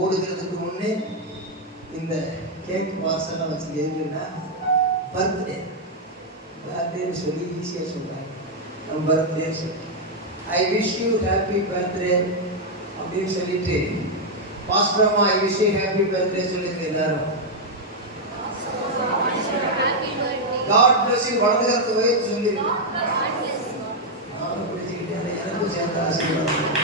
ஓடுகிறதுக்கு முன்னே இந்த கேக் வாசனை வச்சு எதுனா பர்த்டேன்னு சொல்லி ஈஸியாக சொல்கிறாங்க. நம்ம birthday I wish you happy birthday அப்படின்னு சொல்லிட்டு பாஸ்டரமா I wish you happy birthday சொல்லிட்டு எல்லாரும் காட் பிளஸ் யூ வளர்ந்து வயது சொல்லி நானும் பிடிச்சிக்கிட்டு எனக்கும் சேர்ந்து ஆசீர்வாதம்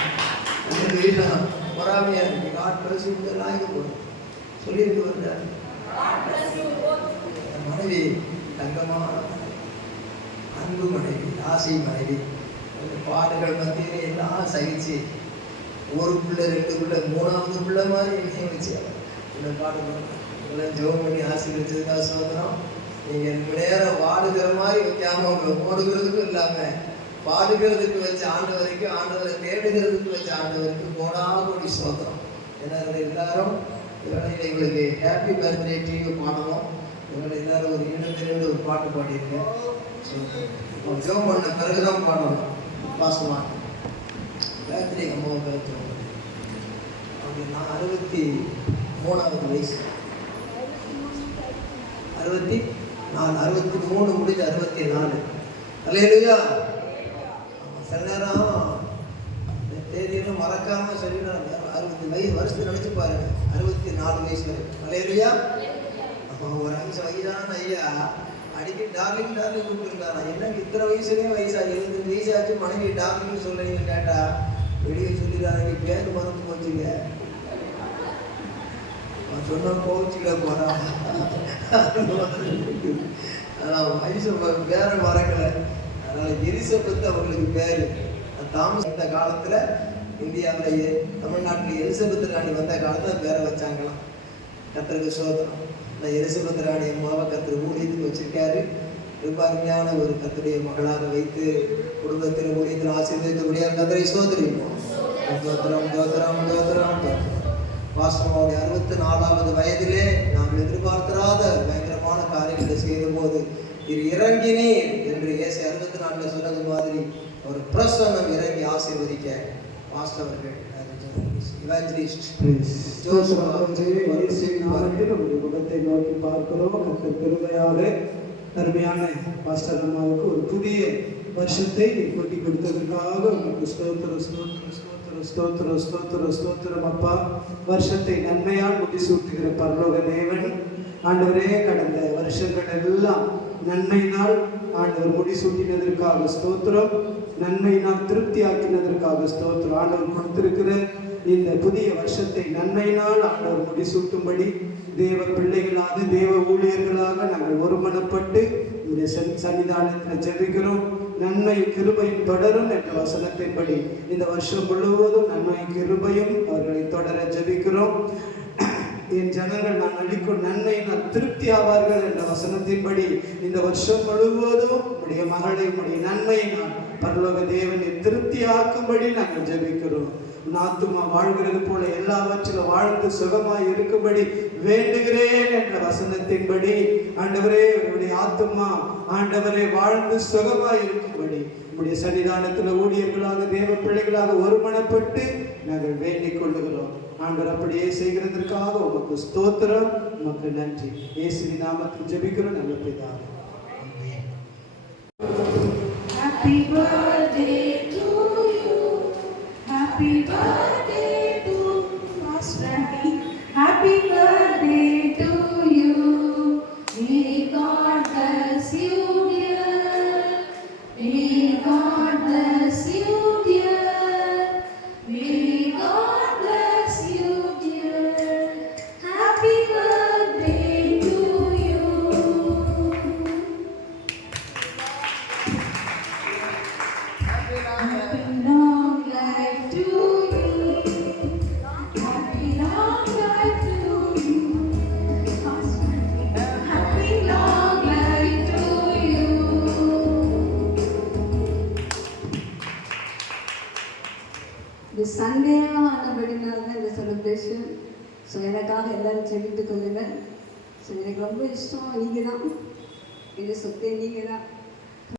எனக்கு வீட்டில் பொறாமையா இருக்கு. காட் பிளஸ் யூ நாய்க்கு போடும் சொல்லியிருக்கு வந்தார். மனைவி தங்கமான அன்பு மனைவி, ஆசை மனைவி, பாடுகள் மத்தியில் எல்லாம் சகிச்சு ஒரு பிள்ளை, ரெண்டு பிள்ளை, மூணாவது பிள்ளை மாதிரி என்னையும் வச்சு இந்த பாடு எல்லாம் ஜெபம் பண்ணி ஆசீர்வதிச்சதுக்காக சோதனம். நீங்கள் ரெண்டு நேரம் வாடுகிற மாதிரி வைக்காம உங்களை ஓடுகிறதுக்கும் இல்லாமல் பாடுகிறதுக்கு வச்ச ஆண்டவருக்கு, ஆண்டவரை தேடுகிறதுக்கு வச்ச ஆண்டவருக்கு கோடாகோடி சோதனம். ஏன்னா எல்லாரும் எங்களுக்கு ஹாப்பி பர்த்டே டிவி பாடணும். இவங்களை எல்லாரும் ஒரு 2 ஒரு பாட்டு பாடியிருக்கேன். ஜெபம் பண்ண பிறகுதான் பாடணும். பாசமா பர்த்டே அம்மாவை பர்த்டே அப்படி நான் 63வது வயசு, 63 முடிஞ்சு 64. அல்லேலூயா. சில நேரம் தேதியெல்லாம் மறக்காம சொல்லிடுறாங்க. 60 வருஷத்தை நினைச்சு பாருங்க, 64 வயசு வரை. அல்லேலூயா. அப்போ ஒரு 5 வயதான ஐயா அடிக்கடி டார்லிங் டார்லிங் கூப்பிட்டுருந்தாரா. என்னங்க இத்தனை வயசுலேயே வயசா 75 வயசாச்சு மனைவி டார்லிங்னு சொல்றீங்கன்னு கேட்டா வெளியே சொல்லிடுறாங்க, பேர் மறந்து போச்சுங்க. சொன்னா கோவிச்சுக்கிட போறான். வயசு பேர மறக்கலை. அதனால எலிசபெத் அவங்களுக்கு பேரு. தாமஸ் இந்த காலத்துல இந்தியாவில் தமிழ்நாட்டில் எலிசபெத் ராணி வந்த காலத்துல பேரை வச்சாங்களாம். கர்த்தருக்கு சோதனம். இந்த எலிசபெத் ராணி அம்மாவை கர்த்தர் ஊழியத்துக்கு வச்சிருக்காரு. ரொம்ப அருமையான ஒரு கர்த்தருடைய மகளாக வைத்து குடும்பத்தில் ஊழியத்தில் ஆசீர்வதித்தபடியாக கர்த்தரை சோதரிப்போம். தோத்திரம் தோத்திரம் தோத்திரம். வாஸ்தவனுடைய 64வது வயதிலே நாம் எதிர்பார்த்திராத பயங்கரமான காரியங்களை செய்த போது இது இறங்கினீர் என்று ஏசி 64 சொன்னது மாதிரி ஒரு பிரசன்னம் இறங்கி ஆசீர்வதிக்க பாஸ்டவர்கள் முகத்தை நோக்கி பார்க்கிறோம். பெருமையாக அருமையான பாஸ்டர் அம்மாவுக்கு ஒரு புதிய வருஷத்தை கொட்டி கொடுத்ததற்காக உங்களுக்கு ஸ்தோத்திரம் ஸ்தோத்திரம் ஸ்தோத்திரம் ஸ்தோத்திரம் ஸ்தோத்திரம் ஸ்தோத்திரம். அப்பா, வருஷத்தை நன்மையால் முடிசூட்டுகிற பரலோக தேவன் ஆண்டவரே, கடந்த வருஷங்கள் எல்லாம் நன்மையினால் ஆண்டவர் முடிசூட்டினதற்காக ஸ்தோத்திரம், நன்மையினால் திருப்தி ஆக்கினதற்காக ஸ்தோத்திரம். ஆண்டவர் கொடுத்திருக்கிற இந்த புதிய வருஷத்தை நன்மையினால் ஆண்டவர் முடிசூட்டும்படி தேவ பிள்ளைகளாக, தேவ ஊழியர்களாக நாங்கள் ஒருமனப்பட்டு இந்த சன்னிதானத்தில் ஜெபிக்கிறோம். நன்மை கிருபையும் தொடரும் என்ற வசனத்தின்படி இந்த வருஷம் முழுவதும் நன்மை கிருபையும் அவர்களை தொடர ஜெபிக்கிறோம். என் ஜனங்கள் நான் அளிக்கும் நன்மையினால் திருப்தி ஆவார்கள் என்ற வசனத்தின்படி இந்த வருஷம் முழுவதும் உடைய மகளை உடைய நன்மையினால் பரலோக தேவனை திருப்தியாக்கும்படி நாங்கள் ஜெபிக்கிறோம். உன் ஆத்துமா வாழ்கிறது போல எல்லாவற்றிலும் வாழ்ந்து சுகமாய் இருக்கும்படி வேண்டுகிறேன் என்ற வசனத்தின்படி ஆண்டவரே அவருடைய ஆத்துமா ஆண்டவரே வாழ்ந்து சுகமாய் இருக்கும்படி உடைய சன்னிதானத்தில் ஊழியர்களாக தேவ பிள்ளைகளாக ஒருமனப்பட்டு நாங்கள் வேண்டிக் கொள்ளுகிறோம். ஆண்டவர் அப்படியே செய்கிறதற்காக உமக்கு ஸ்தோத்திரம், உமக்கு நன்றி. இயேசுவின் நாமத்தில் ஜெபிக்கிறோம் நல்ல பிதாவே. Happy birthday to you. Happy birthday to Pastor. Happy birthday to you. May God bless you, dear. May God bless you, dear. May God bless you, dear. Happy birthday to you. Happy long life to you. Happy long life to you. Happy long life to you. இது சண்டேயாக ஆனபடினால தான் இந்த celebration. So எனக்காக எல்லாரும் ஜெபித்து கொள்ளுங்கள். So எனக்கு ரொம்ப இஷ்டம் நீங்கள் தான், என் சொத்தே நீங்கள் தான்.